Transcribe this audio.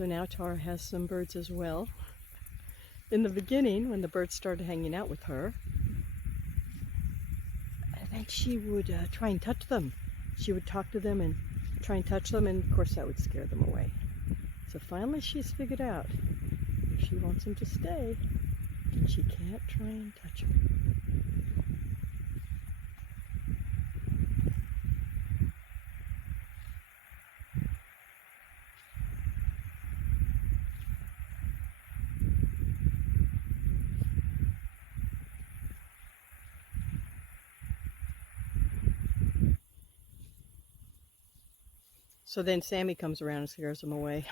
So now Tara has some birds as well. In the beginning, when the birds started hanging out with her, then she would try and touch them. She would talk to them and try and touch them, and of course that would scare them away. So finally she's figured out if she wants them to stay, then she can't try and touch them. So then Sammy comes around and scares them away.